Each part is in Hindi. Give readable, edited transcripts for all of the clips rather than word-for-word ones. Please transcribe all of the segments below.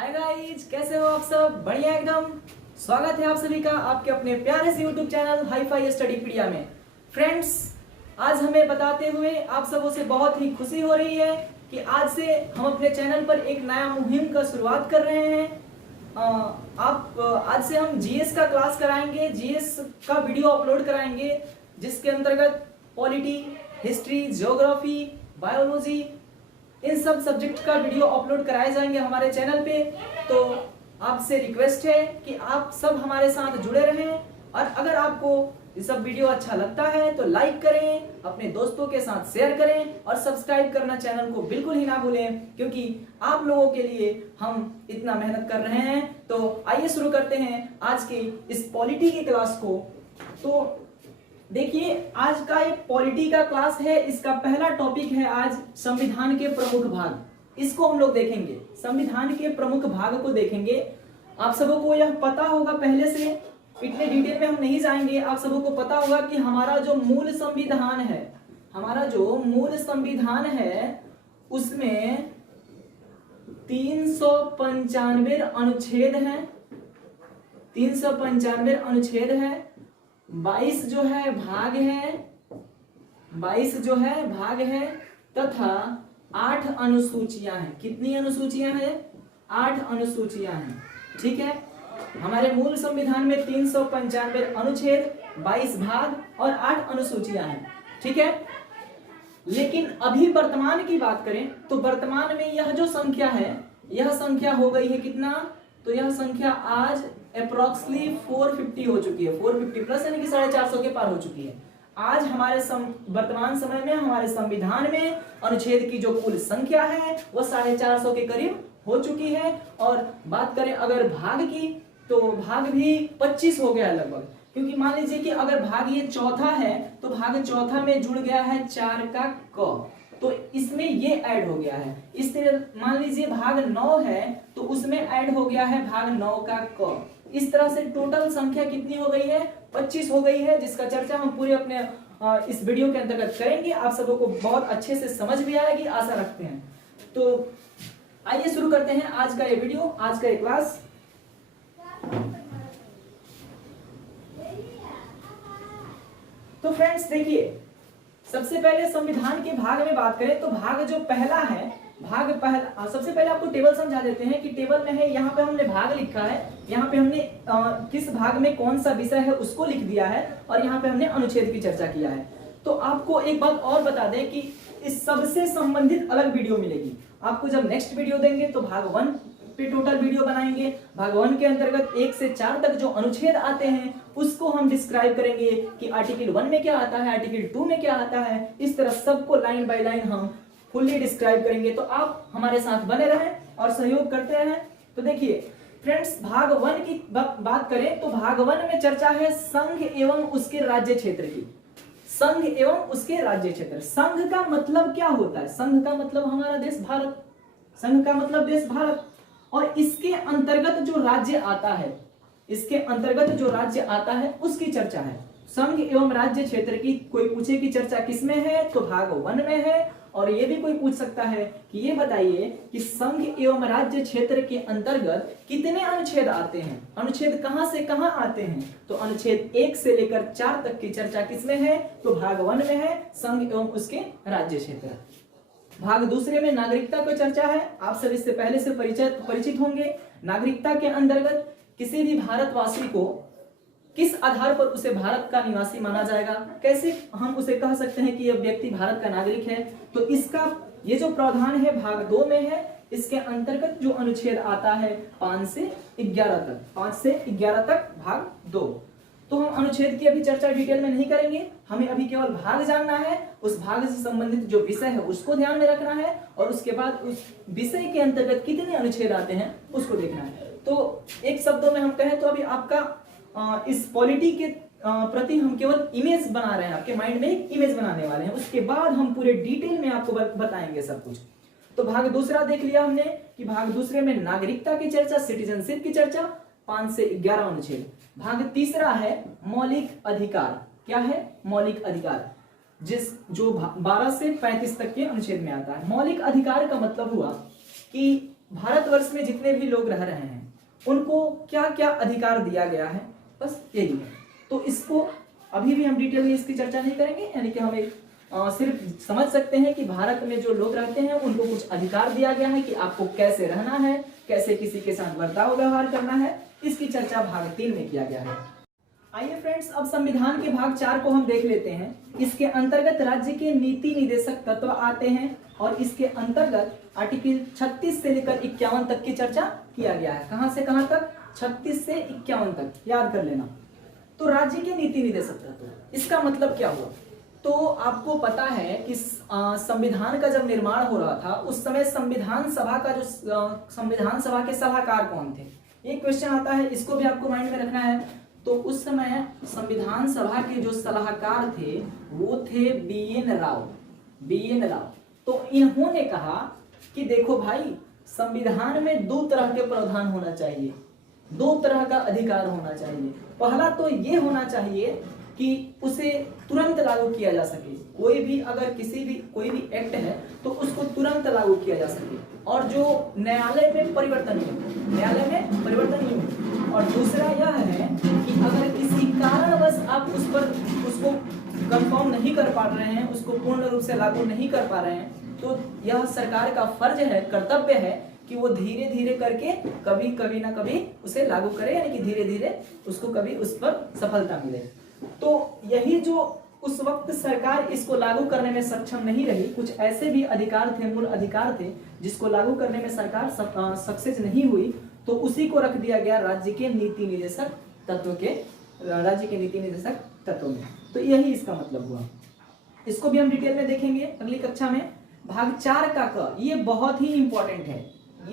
हाय गाइज, कैसे हो आप सब? बढ़िया एकदम। स्वागत है आप सभी का आपके अपने प्यारे से यूट्यूब चैनल हाई फाई स्टडीपीडिया में। फ्रेंड्स, आज हमें बताते हुए आप सबों से बहुत ही खुशी हो रही है कि आज से हम अपने चैनल पर एक नया मुहिम का शुरुआत कर रहे हैं। आज से हम जीएस का क्लास कराएंगे, जीएस का वीडियो अपलोड कराएंगे, जिसके अंतर्गत पॉलिटी, हिस्ट्री, ज्योग्राफी, बायोलॉजी, इन सब सब्जेक्ट का वीडियो अपलोड कराए जाएंगे हमारे चैनल पे। तो आपसे रिक्वेस्ट है कि आप सब हमारे साथ जुड़े रहें, और अगर आपको ये सब वीडियो अच्छा लगता है तो लाइक करें, अपने दोस्तों के साथ शेयर करें और सब्सक्राइब करना चैनल को बिल्कुल ही ना भूलें, क्योंकि आप लोगों के लिए हम इतना मेहनत कर रहे हैं। तो आइए शुरू करते हैं आज की इस पॉलिटी की क्लास को। तो देखिए, आज का एक पॉलिटी का क्लास है। इसका पहला टॉपिक है आज संविधान के प्रमुख भाग। इसको हम लोग देखेंगे, संविधान के प्रमुख भाग को देखेंगे। आप सबों को यह पता होगा, पहले से इतने डिटेल में हम नहीं जाएंगे। आप सबों को पता होगा कि हमारा जो मूल संविधान है, उसमें 395 अनुच्छेद हैं। 395 अनुच्छेद है, 22 जो है भाग है तथा 8 अनुसूचियां हैं। कितनी अनुसूचियां हैं? 8 अनुसूचियां हैं। ठीक है, हमारे मूल संविधान में 395 अनुच्छेद, 22 भाग और 8 अनुसूचियां हैं। ठीक है, लेकिन अभी वर्तमान की बात करें तो वर्तमान में यह जो संख्या है, यह संख्या हो गई है कितना? तो यह संख्या आज अप्रोक्सीमेटली 450 हो चुकी है। 450 प्लस यानी कि 450 के पार हो चुकी है। आज हमारे वर्तमान समय में हमारे संविधान में अनुच्छेद की जो कुल संख्या है वह 450 के करीब हो चुकी है। और बात करें अगर भाग की, तो भाग भी 25 हो गया लगभग, क्योंकि मान लीजिए कि अगर भाग ये चौथा है तो भाग चौथा में जुड़ गया है 4 का क, तो इसमें ये ऐड हो गया है। इस तरह मान लीजिए भाग 9 है तो उसमें ऐड हो गया है भाग 9 का क। इस तरह से टोटल संख्या कितनी हो गई है? 25 हो गई है, जिसका चर्चा हम पूरे अपने इस वीडियो के अंतर्गत करेंगे। आप सबों को बहुत अच्छे से समझ भी आएगी, आशा रखते हैं। तो आइए शुरू करते हैं आज का ये वीडियो, आज का ये क्लास। तो फ्रेंड्स देखिए, सबसे पहले संविधान के भाग में बात करें तो भाग जो पहला है, सबसे पहले आपको टेबल समझा देते हैं कि टेबल में है, यहाँ पे हमने भाग लिखा है, यहाँ पे हमने किस भाग में कौन सा विषय है उसको लिख दिया है, और यहाँ पे हमने अनुच्छेद की चर्चा किया है। तो आपको एक बात और बता दें कि इस सबसे संबंधित अलग वीडियो मिलेगी आपको। जब नेक्स्ट वीडियो देंगे तो भाग 1 पे टोटल वीडियो बनाएंगे। भाग 1 के अंतर्गत 1 से 4 तक जो अनुच्छेद आते हैं उसको हम डिस्क्राइब करेंगे कि आर्टिकल 1 में क्या आता है, आर्टिकल 2 में क्या आता है। इस तरह सबको लाइन बाय लाइन हम फुल्ली डिस्क्राइब करेंगे। तो आप हमारे साथ बने रहें और सहयोग करते रहें। तो देखिए फ्रेंड्स, भाग 1 की बात करें तो भाग 1 में चर्चा है संघ एवं उसके राज्य क्षेत्र की। संघ एवं उसके राज्य क्षेत्र। संघ का मतलब क्या होता है? संघ का मतलब हमारा देश भारत, संघ का मतलब देश भारत, और इसके अंतर्गत जो राज्य आता है उसकी चर्चा है। संघ एवं राज्य क्षेत्र की कोई पूछे की चर्चा किसमें है तो भाग 1 में है। और ये भी कोई पूछ सकता है कि ये बताइए कि संघ एवं राज्य क्षेत्र के अंतर्गत कितने अनुच्छेद आते हैं, अनुच्छेद कहां से कहां आते हैं? तो अनुच्छेद 1 से लेकर 4 तक की चर्चा किसमें है तो भाग 1 में है, संघ एवं उसके राज्य क्षेत्र। भाग दूसरे में नागरिकता की चर्चा है। आप सब इससे पहले से परिचित होंगे। नागरिकता के अंतर्गत किसी भी भारतवासी को किस आधार पर उसे भारत का निवासी माना जाएगा, कैसे हम उसे कह सकते हैं कि यह व्यक्ति भारत का नागरिक है। तो इसका ये जो प्रावधान है भाग 2 में है। इसके अंतर्गत जो अनुच्छेद आता है 5 से 11 तक भाग 2। तो हम अनुच्छेद की अभी चर्चा डिटेल में नहीं करेंगे, हमें अभी केवल भाग जानना है। उस भाग से संबंधित जो विषय है उसको ध्यान में रखना है, और उसके बाद उस विषय के अंतर्गत कितने अनुच्छेद आते हैं उसको देखना है। तो एक शब्दों में हम कहें तो अभी आपका इस पॉलिटी के प्रति हम केवल इमेज बना रहे हैं, आपके माइंड में एक इमेज बनाने वाले हैं। उसके बाद हम पूरे डिटेल में आपको बताएंगे सब कुछ। तो भाग दूसरा देख लिया हमने कि भाग दूसरे में नागरिकता की चर्चा, सिटीजनशिप की चर्चा, 5 से 11 अनुच्छेद। भाग तीसरा है मौलिक अधिकार। क्या है? मौलिक अधिकार, जो 12 से 35 तक के अनुच्छेद में आता है। मौलिक अधिकार का मतलब हुआ कि भारतवर्ष में जितने भी लोग रह रहे हैं उनको क्या क्या अधिकार दिया गया है, बस यही है। तो इसको अभी भी हम डिटेल में इसकी चर्चा नहीं करेंगे, यानी कि हमें सिर्फ समझ सकते हैं कि भारत में जो लोग रहते हैं उनको कुछ अधिकार दिया गया है कि आपको कैसे रहना है, कैसे किसी के साथ बर्ताव व्यवहार करना है। इसकी चर्चा भाग 3 में किया गया है। आइए फ्रेंड्स, अब संविधान के भाग 4 को हम देख लेते हैं। इसके अंतर्गत राज्य के नीति निदेशक तत्व आते हैं और इसके अंतर्गत आर्टिकल 36 से लेकर 51 तक की चर्चा किया गया है। कहां से कहां तक? 36 से 51 तक, याद कर लेना। तो राज्य के नीति निदेशक तत्व, इसका मतलब क्या हुआ? तो आपको पता है कि संविधान का जब निर्माण हो रहा था उस समय संविधान सभा के सलाहकार कौन थे? ये क्वेश्चन आता है, इसको भी आपको माइंड में रखना है। तो उस समय संविधान सभा के जो सलाहकार थे वो थे BN राव। तो इन्होंने कहा कि देखो भाई, संविधान में 2 तरह के प्रावधान होना चाहिए, 2 तरह का अधिकार होना चाहिए। पहला तो ये होना चाहिए कि उसे तुरंत लागू किया जा सके, कोई भी कोई भी एक्ट है तो उसको तुरंत लागू किया जा सके, और जो न्यायालय में परिवर्तनीय हो। और दूसरा यह है कि अगर किसी कारणवश आप उसको कंफर्म नहीं कर पा रहे हैं, उसको पूर्ण रूप से लागू नहीं कर पा रहे हैं, तो यह सरकार का फर्ज है, कर्तव्य है कि वो धीरे धीरे करके कभी ना कभी उसे लागू करे, यानी कि धीरे धीरे उसको कभी उस पर सफलता मिले। तो यही जो उस वक्त सरकार इसको लागू करने में सक्षम नहीं रही, कुछ ऐसे भी अधिकार थे, मूल अधिकार थे जिसको लागू करने में सरकार सक्सेस नहीं हुई, तो उसी को रख दिया गया राज्य के नीति निदेशक तत्व में। तो यही इसका मतलब हुआ। इसको भी हम डिटेल में देखेंगे अगली कक्षा में। भाग 4 का क, ये बहुत ही इंपॉर्टेंट है,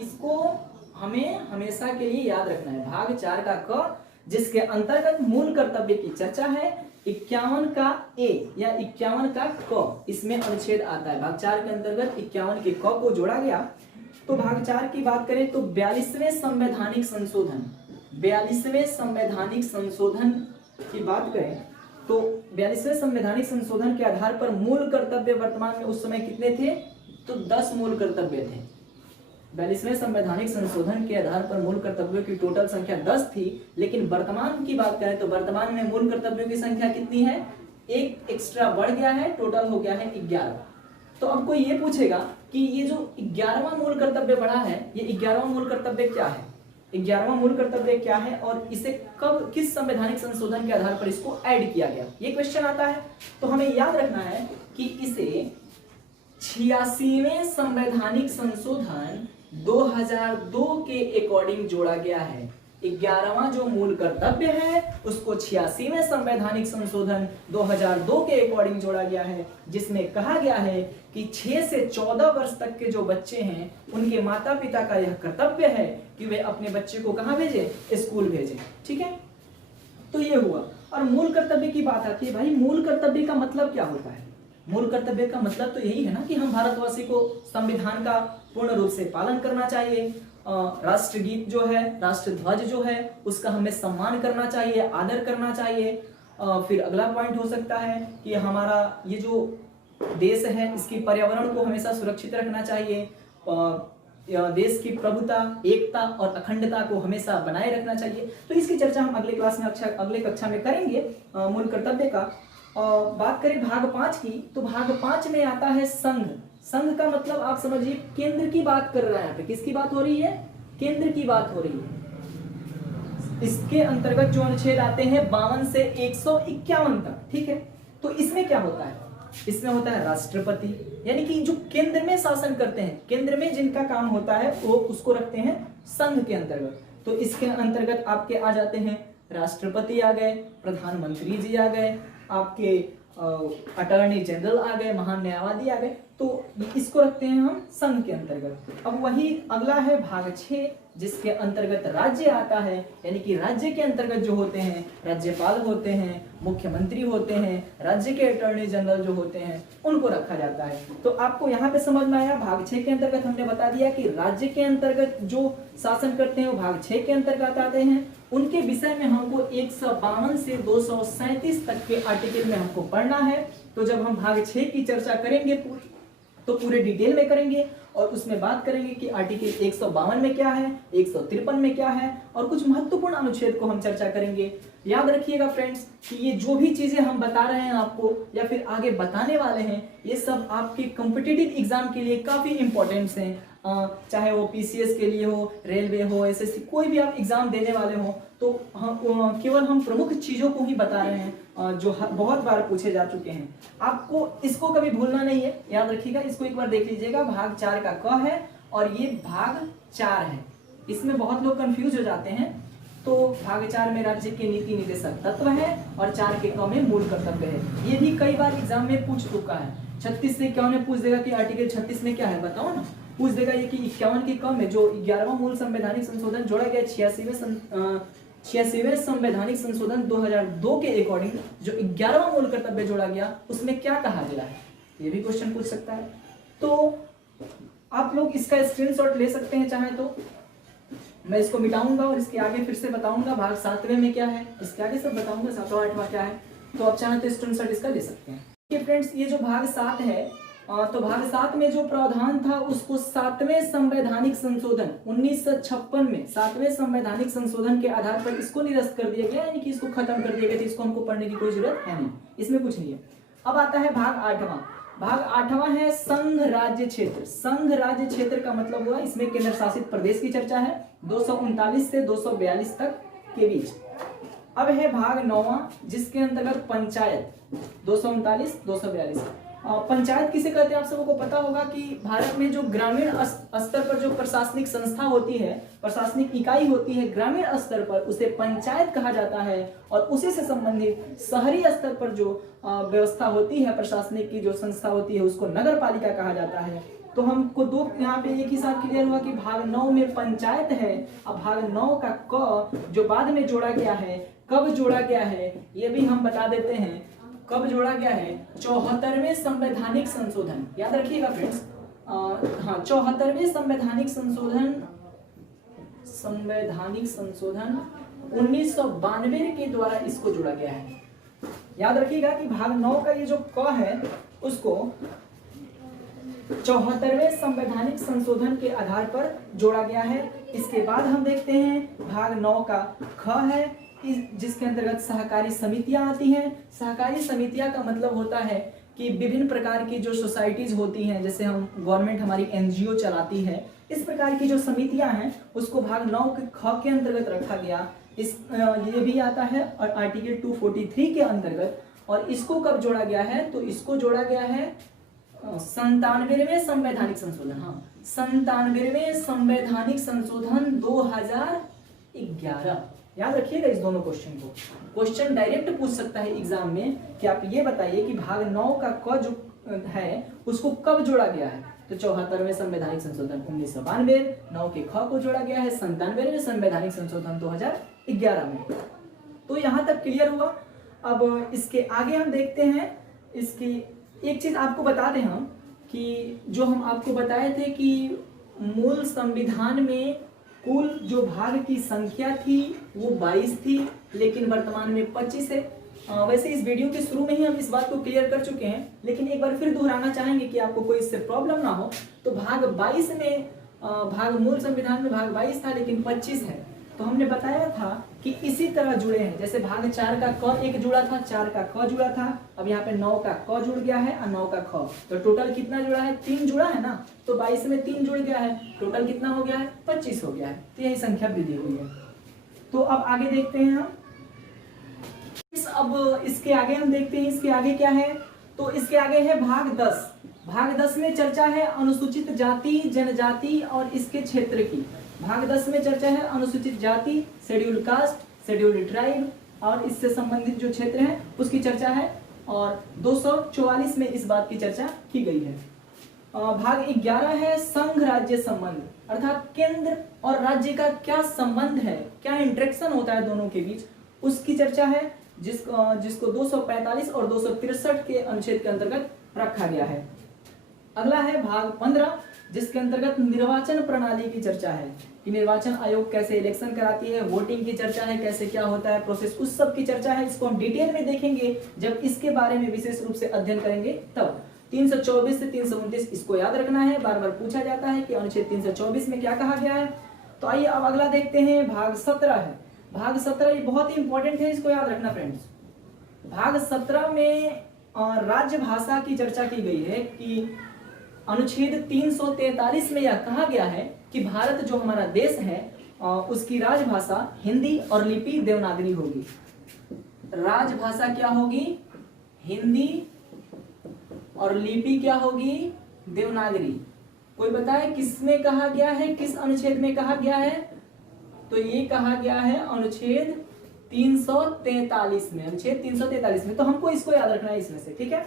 इसको हमें हमेशा के लिए याद रखना है। भाग 4 का क, जिसके अंतर्गत मूल कर्तव्य की चर्चा है। 51 का ए या 51 का क, इसमें अनुच्छेद आता है। भाग 4 के अंतर्गत 51 के क को जोड़ा गया। तो भाग 4 की बात करें तो 42वें संवैधानिक संशोधन की बात करें तो 42वें संवैधानिक संशोधन के आधार पर मूल कर्तव्य वर्तमान में उस समय कितने थे? तो 10 मूल कर्तव्य थे। 42वें संवैधानिक संशोधन के आधार पर मूल कर्तव्यों की टोटल संख्या 10 थी, लेकिन वर्तमान की बात करें तो वर्तमान में मूल कर्तव्यों की संख्या कितनी है? एक एक्स्ट्रा बढ़ गया है, टोटल हो गया है 11। तो अब कोई ये पूछेगा कि ये जो 11वां मूल कर्तव्य बढ़ा है, ये 11वां मूल कर्तव्य क्या है? 11वां मूल कर्तव्य क्या है और इसे कब, किस संवैधानिक संशोधन के आधार पर इसको ऐड किया गया, ये क्वेश्चन आता है। तो हमें याद रखना है कि इसे 86वें संवैधानिक संशोधन 2002 के अकॉर्डिंग जोड़ा गया है। 11वां जो मूल कर्तव्य है उसको 86वें संवैधानिक संशोधन 2002 के अकॉर्डिंग जोड़ा गया है, जिसमें कहा गया है कि 6 से 14 वर्ष तक के जो बच्चे हैं उनके माता पिता का यह कर्तव्य है कि वे अपने बच्चे को कहां भेजें? स्कूल भेजें। ठीक है, तो ये हुआ। और मूल कर्तव्य की बात आती है, भाई मूल कर्तव्य का मतलब क्या होता है? मूल कर्तव्य का मतलब तो यही है ना कि हम भारतवासी को संविधान का पूर्ण रूप से पालन करना चाहिए, राष्ट्रगीत जो है, राष्ट्रध्वज जो है उसका हमें सम्मान करना चाहिए, आदर करना चाहिए। फिर अगला पॉइंट हो सकता है कि हमारा ये जो देश है इसकी पर्यावरण को हमेशा सुरक्षित रखना चाहिए, देश की प्रभुता, एकता और अखंडता को हमेशा बनाए रखना चाहिए। तो इसकी चर्चा हम अगले कक्षा में करेंगे। मूल कर्तव्य का बात करें भाग 5 की, तो भाग 5 में आता है संघ। संघ का मतलब आप समझिए केंद्र की बात कर रहा है। यहाँ पे किसकी बात हो रही है? केंद्र की बात हो रही है। इसके अंतर्गत जो अनुच्छेद आते हैं 52 से 151 तक। ठीक है, तो इसमें क्या होता है? इसमें होता है राष्ट्रपति, यानी कि जो केंद्र में शासन करते हैं, केंद्र में जिनका काम होता है वो उसको रखते हैं संघ के अंतर्गत। तो इसके अंतर्गत आपके आ जाते हैं राष्ट्रपति आ गए, प्रधानमंत्री जी आ गए, आपके अटॉर्नी जनरल आ गए, महान न्यायवादी आ गए। तो इसको रखते हैं हम संघ के अंतर्गत। अब वही अगला है भाग 6, जिसके अंतर्गत राज्य आता है, यानी कि राज्य के अंतर्गत जो होते हैं राज्यपाल होते हैं, मुख्यमंत्री होते हैं, राज्य के अटॉर्नी जनरल जो होते हैं उनको रखा जाता है। तो आपको यहाँ पे समझ में आया, भाग 6 के अंतर्गत हमने बता दिया कि राज्य के अंतर्गत जो शासन करते हैं वो भाग 6 के अंतर्गत आते हैं। उनके विषय में हमको 152 से 237 तक के आर्टिकल में हमको पढ़ना है। तो जब हम भाग 6 की चर्चा करेंगे तो पूरे डिटेल में करेंगे और उसमें बात करेंगे कि आर्टिकल 152 में क्या है, 153 में क्या है और कुछ महत्वपूर्ण अनुच्छेद को हम चर्चा करेंगे। याद रखिएगा फ्रेंड्स कि ये जो भी चीजें हम बता रहे हैं आपको या फिर आगे बताने वाले हैं, ये सब आपके कॉम्पिटिटिव एग्जाम के लिए काफी इंपॉर्टेंट हैं। चाहे वो पीसीएस के लिए हो, रेलवे हो, एसएससी, कोई भी आप एग्जाम देने वाले हो, तो केवल हम प्रमुख चीजों को ही बता रहे हैं जो बहुत बार पूछे जा चुके हैं। आपको इसको कभी भूलना नहीं है, याद रखिएगा। इसको एक बार देख लीजिएगा, भाग 4 का क है और ये भाग 4 है। इसमें बहुत लोग कंफ्यूज हो जाते हैं। तो भाग 4 में राज्य के नीति निर्देशक तत्व है और 4 के क में मूल कर्तव्य है। ये भी कई बार एग्जाम में पूछ चुका है। 36 से 51 में पूछ देगा कि आर्टिकल 36 में क्या है, बताओ ना। पूछ देगा ये कि 51 के क में जो 11वां मूल संवैधानिक संशोधन जोड़ा गया, 86वें संवैधानिक संशोधन 2002 के अकॉर्डिंग जो 11वां मूल कर्तव्य जोड़ा गया, उसमें क्या कहा गया है, ये भी क्वेश्चन पूछ सकता है। तो आप लोग इसका स्क्रीनशॉट ले सकते हैं चाहे तो। मैं इसको मिटाऊंगा और इसके आगे फिर से बताऊंगा भाग 7वें में क्या है, इसके आगे सब बताऊंगा 7वां 8वां क्या है। तो आप चाहे तो स्क्रीनशॉट इसका ले सकते हैं। फ्रेंड्स, ये जो भाग 7 है, तो भाग 7 में जो प्रावधान था उसको 7वें संवैधानिक संशोधन 1956 में 7वें संवैधानिक संशोधन के आधार पर इसको निरस्त कर दिया गया, यानी कि इसको खत्म कर दिया गया। इसको हमको पढ़ने की कोई जरूरत है नहीं, इसमें कुछ नहीं है। अब आता है भाग 8वां। भाग 8वां है संघ राज्य क्षेत्र। संघ राज्य क्षेत्र का मतलब हुआ इसमें केंद्र शासित प्रदेश की चर्चा है 239 से 242 तक के बीच। अब है भाग 9वां जिसके अंतर्गत पंचायत 239 242। पंचायत किसे कहते हैं आप सबको पता होगा कि भारत में जो ग्रामीण स्तर पर जो प्रशासनिक संस्था होती है, प्रशासनिक इकाई होती है ग्रामीण स्तर पर, उसे पंचायत कहा जाता है। और उसी से संबंधित शहरी स्तर पर जो व्यवस्था होती है, प्रशासनिक की जो संस्था होती है, उसको नगर पालिका कहा जाता है। तो हमको दो यहाँ पे एक ही साथ क्लियर हुआ कि भाग 9 में पंचायत है। अब भाग 9 का क जो बाद में जोड़ा गया है, कब जोड़ा गया है ये भी हम बता देते हैं। कब जोड़ा गया है? 74वें संवैधानिक संशोधन, याद रखिएगा फ्रेंड्स। हाँ, 74वें संवैधानिक संशोधन 1992 के द्वारा इसको जोड़ा गया है। याद रखिएगा कि भाग 9 का ये जो क है उसको 74वें संवैधानिक संशोधन के आधार पर जोड़ा गया है। इसके बाद हम देखते हैं भाग 9 का ख है, जिसके अंतर्गत सहकारी समितियां आती हैं। सहकारी समितियां का मतलब होता है कि विभिन्न प्रकार की जो सोसाइटीज होती हैं, जैसे हम गवर्नमेंट हमारी एनजीओ चलाती है, इस प्रकार की जो समितियां हैं उसको भाग 9 के ख के अंतर्गत रखा गया। ये भी आता है और आर्टिकल 243 के अंतर्गत। और इसको कब जोड़ा गया है? तो इसको जोड़ा गया है 97वें संवैधानिक संशोधन। हाँ, 97वें संवैधानिक संशोधन 2011। याद रखिएगा इस दोनों क्वेश्चन को। क्वेश्चन डायरेक्ट पूछ सकता है एग्जाम में कि आप ये बताइए कि भाग 9 का क जो है उसको कब जोड़ा गया है। तो 74वें संवैधानिक संशोधन 1992, 9 के ख को जोड़ा गया है 97वें संवैधानिक संशोधन 2011 में। तो यहाँ तक क्लियर हुआ। अब इसके आगे हम देखते हैं। इसकी एक चीज आपको बता दें हम कि जो हम आपको बताए थे कि मूल संविधान में कुल जो भाग की संख्या थी वो 22 थी, लेकिन वर्तमान में 25 है। वैसे इस वीडियो के शुरू में ही हम इस बात को क्लियर कर चुके हैं, लेकिन एक बार फिर दोहराना चाहेंगे कि आपको कोई इससे प्रॉब्लम ना हो। तो भाग 22 में भाग मूल संविधान में भाग 22 था लेकिन 25 है। तो हमने बताया था कि इसी तरह जुड़े हैं। जैसे भाग 4 का क एक जुड़ा था, 4 का क जुड़ा था, अब यहाँ पे 9 का क जुड़ गया है और 9 का ख। तो टोटल कितना जुड़ा है? 3 जुड़ा है ना। तो 22 में 3 जुड़ गया है, टोटल कितना हो गया है? 25 हो गया है। तो यही संख्या वृद्धि हुई है। तो अब आगे देखते हैं हम। अब इसके आगे हम देखते हैं इसके आगे क्या है। तो इसके आगे है भाग 10। भाग 10 में चर्चा है अनुसूचित जाति जनजाति और इसके क्षेत्र की। भाग 10 में चर्चा है अनुसूचित जाति, शेड्यूल्ड कास्ट, शेड्यूल्ड ट्राइब और इससे संबंधित जो क्षेत्र है उसकी चर्चा है। और 244 में इस बात की चर्चा की गई है। भाग 11 है संघ राज्य संबंध, अर्थात केंद्र और राज्य का क्या संबंध है, क्या इंटरेक्शन होता है दोनों के बीच, उसकी चर्चा है। जिसको 245 और 263 के अनुच्छेद के अंतर्गत रखा गया है। अगला है भाग 15 जिसके अंतर्गत निर्वाचन प्रणाली की चर्चा है कि निर्वाचन आयोग कैसे इलेक्शन कराती है, वोटिंग की चर्चा है, कैसे क्या होता है प्रोसेस, उस सब की चर्चा है। इसको हम डिटेल में देखेंगे जब इसके बारे में विशेष रूप से अध्ययन करेंगे तब। 324 से 329 इसको याद रखना है, बार बार पूछा जाता है कि अनुच्छेद 324 में क्या कहा गया है। तो आइए अब अगला देखते हैं, भाग 17 है। भाग 17 ये बहुत ही इंपॉर्टेंट है, इसको याद रखना फ्रेंड्स। भाग 17 में राज्य भाषा की चर्चा की गई है कि अनुच्छेद 343 में यह कहा गया है कि भारत जो हमारा देश है उसकी राजभाषा हिंदी और लिपि देवनागरी होगी। राजभाषा क्या होगी? हिंदी और लिपि क्या होगी? देवनागरी। कोई बताए किसमें कहा गया है, किस अनुच्छेद में कहा गया है? तो ये कहा गया है अनुच्छेद 343 में, अनुच्छेद 343 में। तो हमको इसको याद रखना है इसमें से, ठीक है।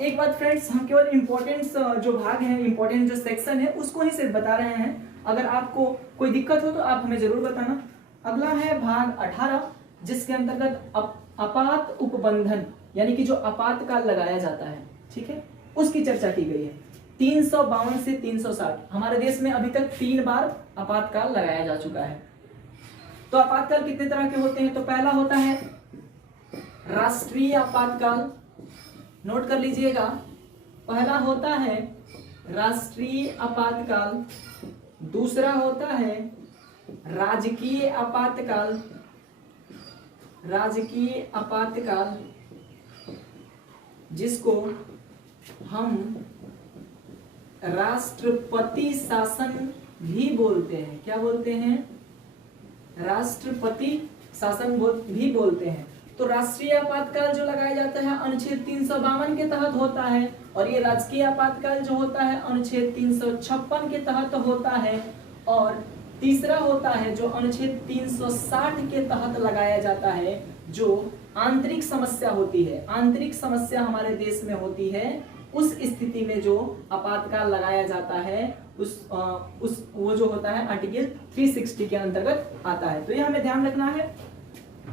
एक बात फ्रेंड्स, हम केवल इंपॉर्टेंट जो भाग है, इंपॉर्टेंट जो सेक्शन है उसको ही सिर्फ बता रहे हैं। अगर आपको कोई दिक्कत हो तो आप हमें जरूर बताना। अगला है भाग 18, जिसके अंतर्गत आपात उपबंधन यानी कि जो आपातकाल लगाया जाता है, ठीक है, उसकी चर्चा की गई है। 352 से 360 हमारे देश में अभी तक 3 बार आपातकाल लगाया जा चुका है। तो आपातकाल कितने तरह के होते हैं? तो पहला होता है राष्ट्रीय आपातकाल, नोट कर लीजिएगा। पहला होता है राष्ट्रीय आपातकाल, दूसरा होता है राजकीय आपातकाल, राजकीय आपातकाल जिसको हम राष्ट्रपति शासन भी बोलते हैं। क्या बोलते हैं? राष्ट्रपति शासन भी बोलते हैं। तो राष्ट्रीय आपातकाल जो लगाया जाता है अनुच्छेद 352 के तहत होता है, और ये राजकीय आपातकाल जो होता है अनुच्छेद 356 के तहत होता है, और तीसरा होता है जो अनुच्छेद 360 के तहत लगाया जाता है, जो आंतरिक समस्या होती है। आंतरिक समस्या हमारे देश में होती है, उस स्थिति में जो आपातकाल लगाया जाता है वो जो होता है आर्टिकल 360 के अंतर्गत आता है। तो ये हमें ध्यान रखना है।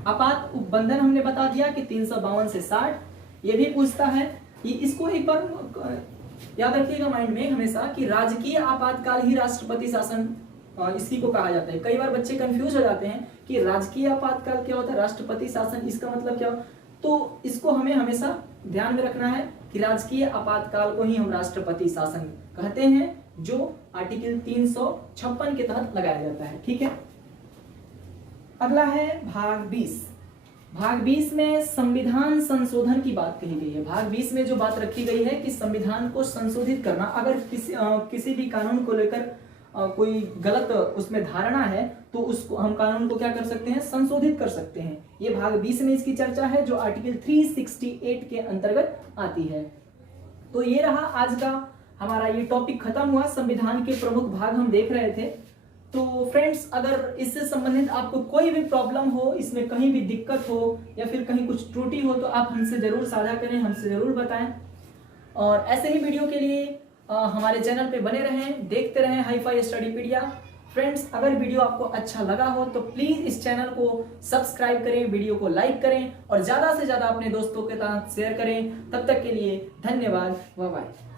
आपात उपबंधन हमने बता दिया कि 352 से 60। ये भी पूछता है, ये इसको एक बार याद रखिएगा माइंड में हमेशा कि राजकीय आपातकाल ही राष्ट्रपति शासन इसी को कहा जाता है। कई बार बच्चे कंफ्यूज हो जाते हैं कि राजकीय आपातकाल क्या होता है, राष्ट्रपति शासन इसका मतलब क्या? तो इसको हमें हमेशा ध्यान में रखना है कि राजकीय आपातकाल को ही हम राष्ट्रपति शासन कहते हैं, जो आर्टिकल 356 के तहत लगाया जाता है, ठीक है। अगला है भाग 20। भाग 20 में संविधान संशोधन की बात कही गई है। भाग 20 में जो बात रखी गई है कि संविधान को संशोधित करना, अगर किसी भी कानून को लेकर कोई गलत उसमें धारणा है तो उसको हम कानून को क्या कर सकते हैं? संशोधित कर सकते हैं। ये भाग 20 में इसकी चर्चा है, जो आर्टिकल 368 के अंतर्गत आती है। तो ये रहा आज का हमारा ये टॉपिक खत्म हुआ। संविधान के प्रमुख भाग हम देख रहे थे। तो फ्रेंड्स, अगर इससे संबंधित आपको कोई भी प्रॉब्लम हो, इसमें कहीं भी दिक्कत हो या फिर कहीं कुछ त्रुटि हो, तो आप हमसे जरूर साझा करें, हमसे जरूर बताएं। और ऐसे ही वीडियो के लिए हमारे चैनल पे बने रहें, देखते रहें हाईफाई स्टडीपीडिया। फ्रेंड्स, अगर वीडियो आपको अच्छा लगा हो तो प्लीज इस चैनल को सब्सक्राइब करें, वीडियो को लाइक करें और ज्यादा से ज्यादा अपने दोस्तों के साथ शेयर करें। तब तक के लिए धन्यवाद, बाय बाय।